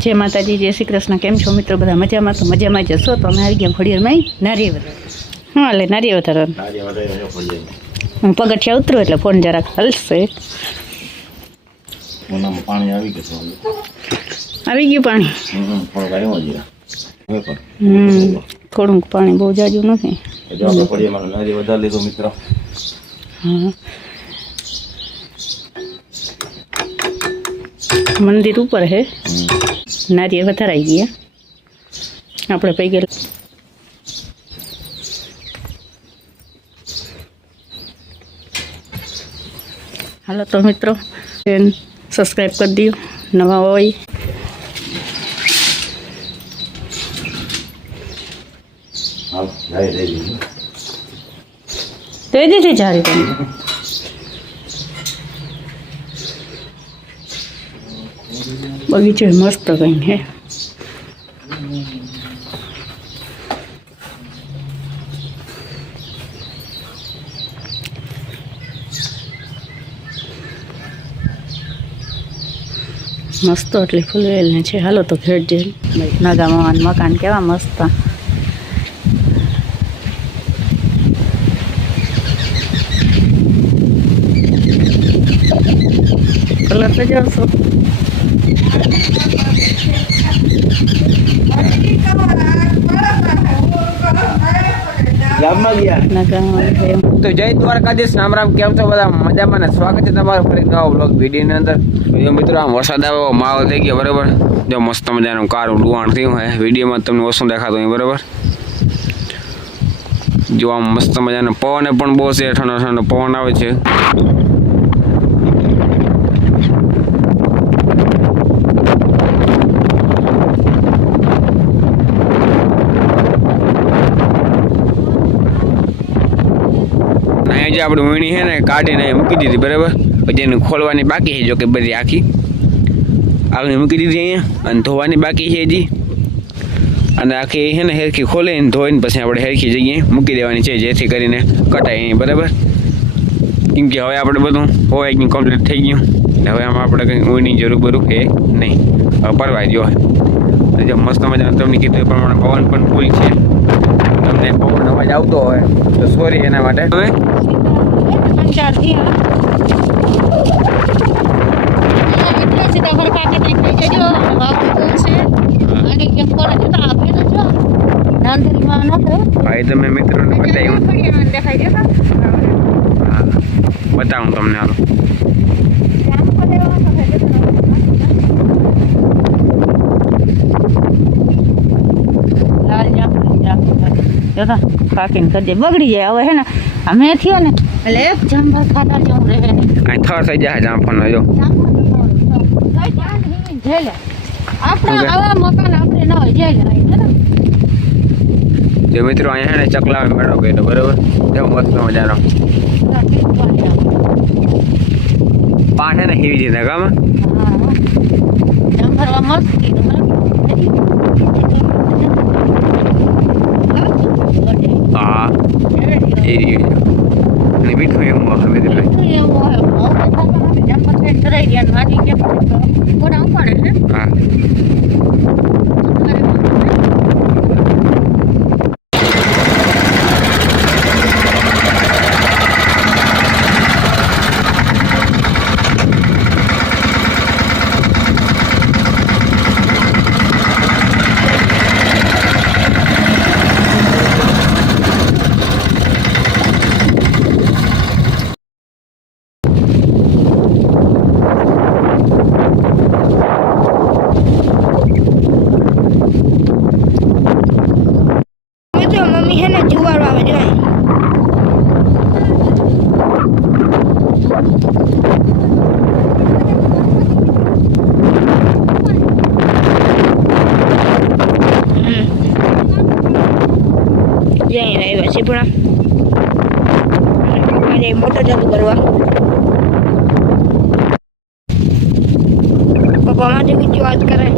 जय माताजी, जय श्री कृष्ण। केम छो मित्रों? बधा मजा में? तो मजा में जशो तो अमे आई गया घोड़ियार में नारिયેળ વધારવા। हाँ એટલે નારિયેળ વધારવાનું। હું પગથિયા ઉતરું એટલે ફોન જરાક હલશે। પાણી આવી ગયું? આવી ગયું પાણી? થોડુંક પાણી, બહુ જાજુ નથી। નારિયેળ વધારી લીધું મિત્રો। हाँ मंदिर ऊपर है, नारिયેળ વધારાઈ ગયા। આપણે પૈ ગયા। हालो तो मित्रों सब्सक्राइब कर दियो नवा होई। दे दीजिए झाड़ी को। बगीचे मस्त कहीं है। मस्त एटली फूलवेल ने छे। हालो तो घेर जे नगामा मकान केवा मस्त। कलर पे जाओ तो जय द्वारकाधीश, राम राम। केम छो बधा? मजामां ने स्वागत है तमारो फरी नवा व्लॉग विडियो ની અંદર। જો મિત્રો આ વરસાદ આવ્યો, માહોલ થઈ ગયો બરાબર। જો મસ્ત મજાનું કારું ડુવાણ થયું હે। વિડીયોમાં તમને ઓછું દેખાતું હોય બરાબર। જો આમ મસ્ત મજાનો પવન પણ બહુ છે, ઠંડો ઠંડો પવન આવે છે। જે આપણે વીણી છે ને કાઢીને મૂકી દીધી બરાબર। પછી એને ખોલવાની બાકી છે, જો કે બધી આખી આગળ મૂકી દીધી અહીંયા। અને ધોવાની બાકી છે હજી। અને આખી છે ને હેરખી ખોલીને ધોઈને પછી આપણે હેરખી જગ્યાએ મૂકી દેવાની છે, જેથી કરીને કટાય નહીં બરાબર। કેમ કે હવે આપણે બધું હોય કંઈ કમ્પ્લીટ થઈ ગયું, હવે આમાં આપણે કંઈ વીણી જરૂર બરું છે નહીં, હવે પરવાઈ ગયો હોય। જો મસ્ત મજાનું તમને કીધું એ પ્રમાણે પવન પણ ફૂલ છે। તમને પવન અવાજ આવતો હોય તો સોરી એના માટે। હવે ભાઈ તમે મિત્રોને બતાવ્યું, બતાવું તમને। હાલો પાકીને કરી દે, બગડી જાય હવે હે ને। અમે થયો ને એટલે એક જામફળ ખાતા જેવું રહે ને, અહીં થર થઈ જાય જામફળનો। જો આપણે આવા મકાન આપણે ન હોય જેલ જો મિત્રો અહીંયા હે ને ચકલા મેળો ગયો બરોબર। જો મસ્ત મજાનો પાન હે ને હીવી દીધા ગામાં। જામફળવા મસ્ત હા એ અને મીઠું એવું આવે મિત્રો। હા मोटर चालू करवा पप्पा माटे बीच बात करे।